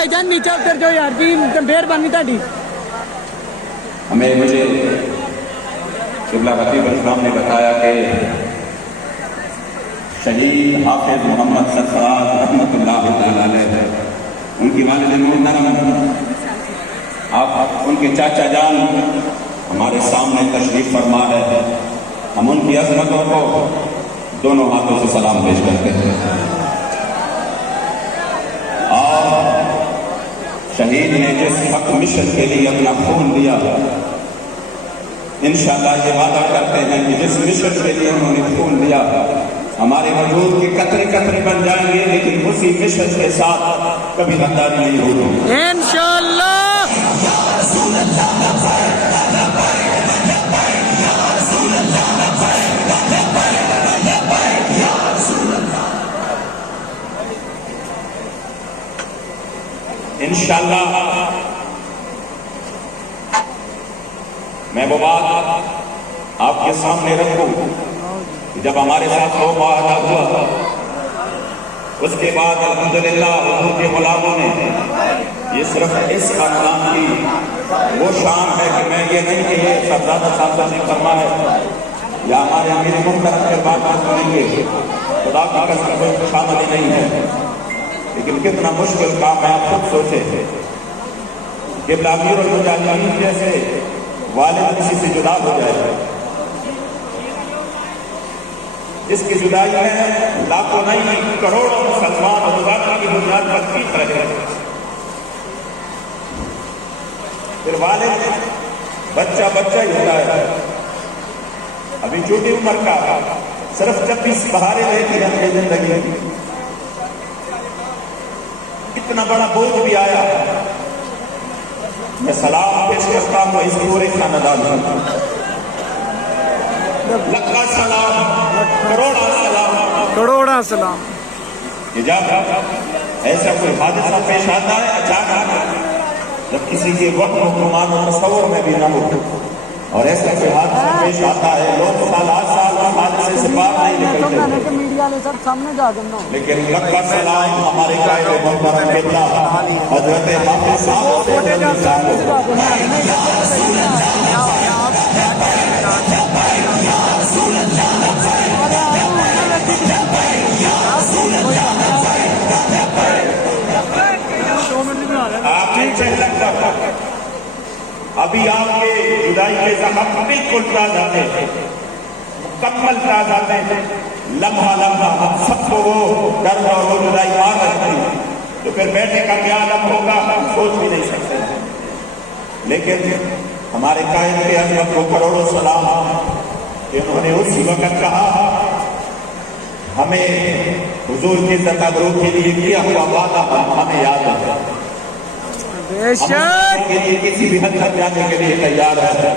بھائی جان نیچے اتر جو یار جی مہربانی تہاڈی. مجھے قبلہ خطیب الاسلام نے بتایا کہ شہید حافظ محمد سرفراز رحمۃ اللہ تعالی علیہ ان کی والد محترم آپ ان کے چاچا جان ہمارے سامنے تشریف فرما ہے. ہم ان کی عظمتوں کو دونوں ہاتھوں سے سلام پیش کرتے ہیں. اور شہید نے جس حق مشن کے لیے اپنا خون دیا انشاءاللہ یہ وعدہ کرتے ہیں کہ جس مشن کے لیے انہوں نے خون دیا ہمارے وجود کے قطرے قطرے بن جائیں گے لیکن اسی مشن کے ساتھ کبھی غداری نہیں ہوگی انشاءاللہ. انشاءاللہ میں وہ بات آپ کے سامنے رکھوں جب ہمارے ساتھ وہ معاہدہ ہوا اس کے بعد الحمدللہ حضور کے غلاموں نے یہ صرف اس خاندان کی وہ شان ہے کہ میں یہ نہیں کہ یہ شہزادہ صاحب نے فرما ہے یا ہمارے امیر محترم کے بات نہ سنیں گے خدا کی قسم کوئی شامل نہیں ہے لیکن کتنا مشکل کام ہے آپ خود سوچے کہ امیر المجاہدین جیسے والد کسی سے جدا ہو جائے اس کی جدائی میں لاکھوں نہیں کروڑوں مسلمان اور روزانہ کی بنیاد پر ٹھیک رہے. پھر والد بچہ ہی ہوتا ہے ابھی چھوٹی عمر کا صرف 26 بہاریں رہتی ہیں اپنی زندگی اتنا بڑا بوجھ بھی آیا. میں سلام پیش کرتا ہوں اس پورے خاندان کو لکھا سلام کروڑا سلام. کہ جب ایسا کوئی حادثہ پیش آتا ہے اچانک جب کسی کے وقت و گمان و تصور میں بھی نہ ہو اور ایسا کوئی حادثہ پیش آتا ہے لوگ سال حادثے سے باہر نہیں نکلتے لیکن لکھا سلام ہمارے قائد محترم قبلہ حضرت حافظ صاحب ابھی آپ کے جدائی کے زخم بالکل تازہ تھے مکمل تازہ تھے لمحہ ہم سب کو وہ درد اور وہ جدائی مار رہی تھی تو پھر بیٹھے کا کیا عالم ہوگا ہم سوچ بھی نہیں سکتے لیکن ہمارے قائد کے عظمت کو کروڑوں سلام کہ انہوں نے اسی وقت کہا ہمیں حضور کی عزت ابرو کے لیے کیا ہوا وعدہ ہمیں یاد ہے کے لیے کسی بھی حد تک جانے کے لیے تیار ہے.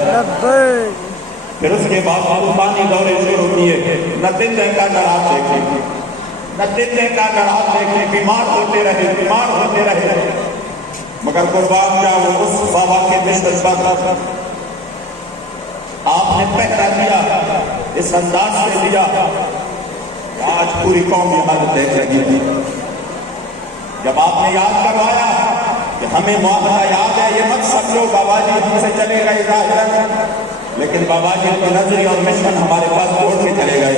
پھر اس کے بعد طوفانی دورے شروع کیے نہ دن کا نراب دیکھے بیمار ہوتے رہے مگر قربان جاؤ اس بابا کے مشن پر آپ نے پہرا دیا اس انداز سے دیا آج پوری قوم یہ حالت دیکھ رہی تھی. جب آپ نے یاد کروایا کہ ہمیں معاہدہ یاد ہے یہ مت سمجھو بابا جی ہم سے چلے گئے ظاہراً لیکن بابا جی کی نظری اور مشن ہمارے پاس چھوڑ کے چلے گئے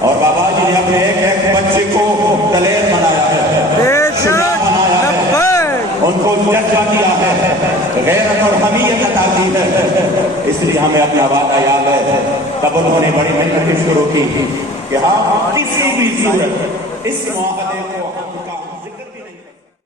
اور بابا جی نے اپنے ایک بچے کو دلیر بنایا ہے ان کو جذبہ دیا ہے غیرت اور حمیت عطا کی ہے اس لیے ہمیں اپنا وعدہ یاد ہے. تب انہوں نے بڑی محنت شروع کی کہ ہم کسی بھی صورت اس معاہدے کو